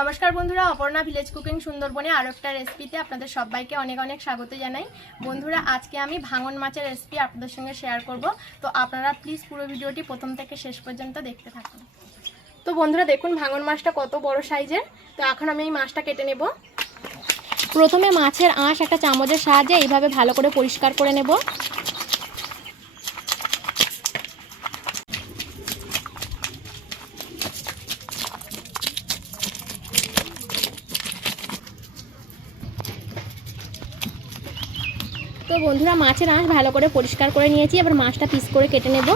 নমস্কার বন্ধুরা, Aparna village cooking সুন্দরবনে আরও একটা রেসিপিতে আপনাদের সবাইকে অনেক অনেক স্বাগত জানাই। বন্ধুরা, আজকে আমি ভাঙন মাছের রেসিপি আপনাদের সঙ্গে শেয়ার করব। তো আপনারা প্লিজ পুরো ভিডিওটি প্রথম থেকে শেষ পর্যন্ত দেখতে থাকুন। তো বন্ধুরা দেখুন ভাঙন মাছটা কত বড় সাইজের। তো এখন আমি এই মাছটা কেটে নেব। প্রথমে মাছের আঁশ একটা চামচের সাহায্যে এইভাবে ভালো করে পরিষ্কার করে নেব। তো বন্ধুরা মাছের আঁশ ভালো করে পরিষ্কার করে নিয়েছি, এবার মাছটা পিস করে কেটে নেব।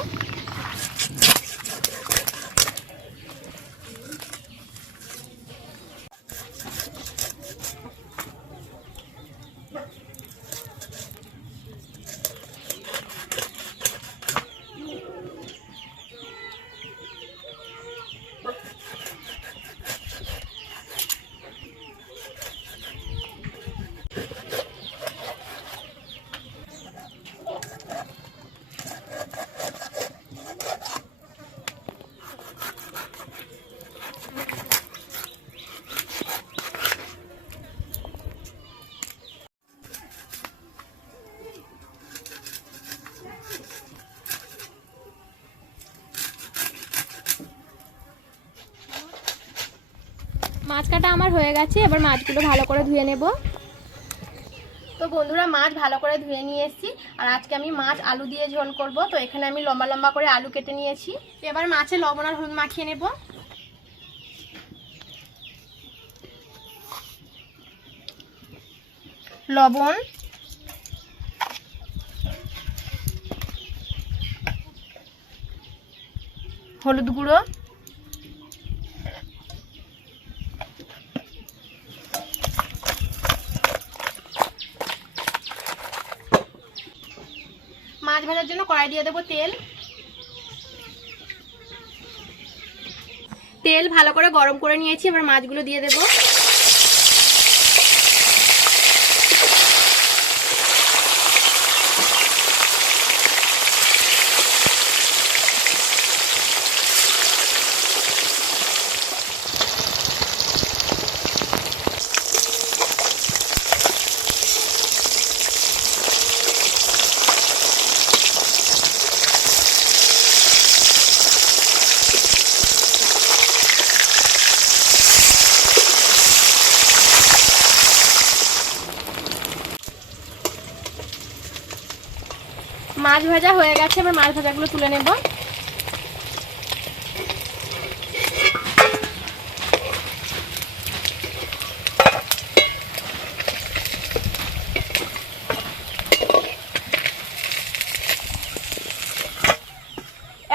মাছ কাটা আমার হয়ে গেছে, এবার মাছগুলো ভালো করে ধুয়ে নেব। তো বন্ধুরা মাছ ভালো করে ধুয়ে নিয়ে এসেছি, আর আজকে আমি মাছ আলু দিয়ে ঝোল করব। তো এখানে আমি লম্বা লম্বা করে আলু কেটে নিয়েছি। এবার মাছে লবণ আর হলুদ মাখিয়ে নেব। লবণ, হলুদ গুঁড়ো, মাছ ভাজার জন্য কড়াই দিয়ে দেবো তেল। তেল ভালো করে গরম করে নিয়েছি, এবার মাছগুলো দিয়ে দেবো। মাছ ভাজা হয়ে গেছে, এবার মাছ ভাজাগুলো তুলে নেব।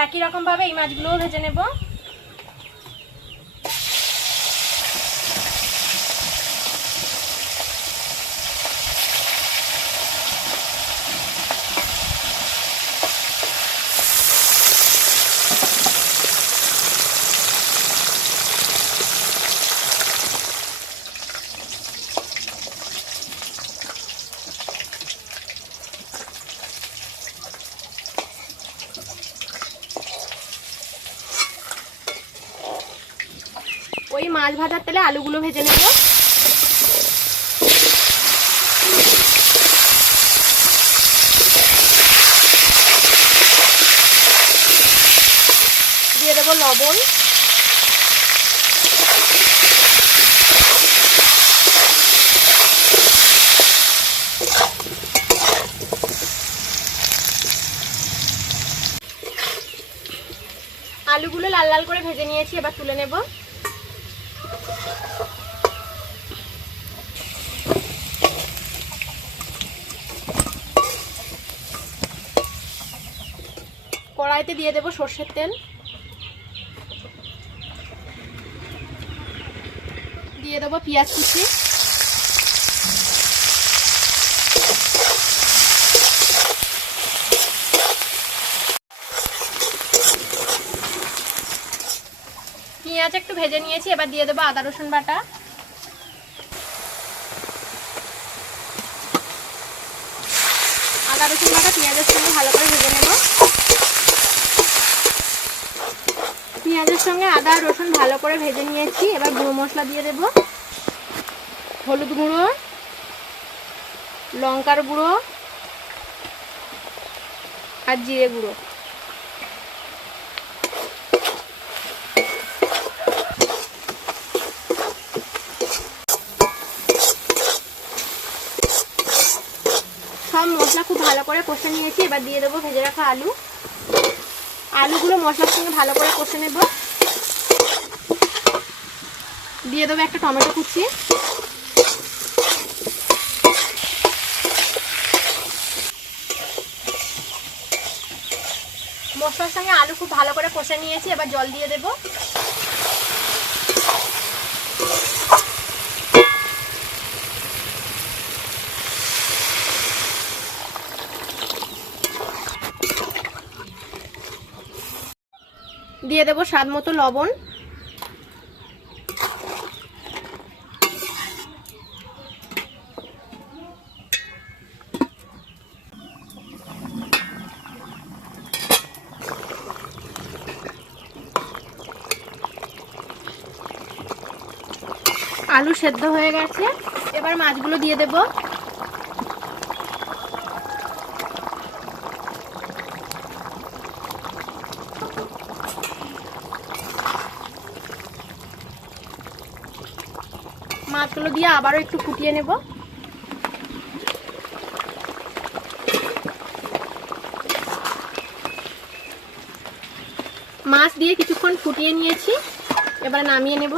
একই রকম ভাবে এই মাছগুলোও ভেজে নেব। ওই মাছ ভাজার তেলে আলুগুলো ভেজে নেব। দিয়ে দেবো লবণ, আলুগুলো লাল লাল করে ভেজে নিয়েছি, এবার তুলে নেব। কড়াইতে দিয়ে দেব সর্ষের তেল, দিয়ে দেবো পেঁয়াজ কুচি, পেঁয়াজ একটু ভেজে নিয়েছি, এবার দিয়ে দেবো আদা রসুন বাটা। আদা রসুন বাটা পেঁয়াজের সঙ্গে ভালো করে ভেজে নেব। পেঁয়াজের সঙ্গে আদা আর রসুন ভালো করে ভেজে নিয়েছি। এবার গুঁড়ো মশলা দিয়ে দেব। হলুদ গুঁড়ো, লঙ্কার গুঁড়ো আর জিরে গুঁড়ো। সব মশলা খুব ভালো করে কষে নিয়েছি। এবার দিয়ে দেবো ভেজে রাখা আলু। আলুগুলো মশলার সঙ্গে ভালো করে কষে নেব। দিয়ে দেবো একটা টমেটো কুচি। মশলার সঙ্গে আলু খুব ভালো করে কষে নিয়েছি। এবার জল দিয়ে দেব। দিয়ে দেব স্বাদ মতো লবণ। আলু সেদ্ধ হয়ে গেছে। এবার মাছগুলো দিয়ে দেব। মাছগুলো দিয়ে আবারও একটু ফুটিয়ে নেব। মাছ দিয়ে কিছুক্ষণ ফুটিয়ে নিয়েছি। এবার নামিয়ে নেব।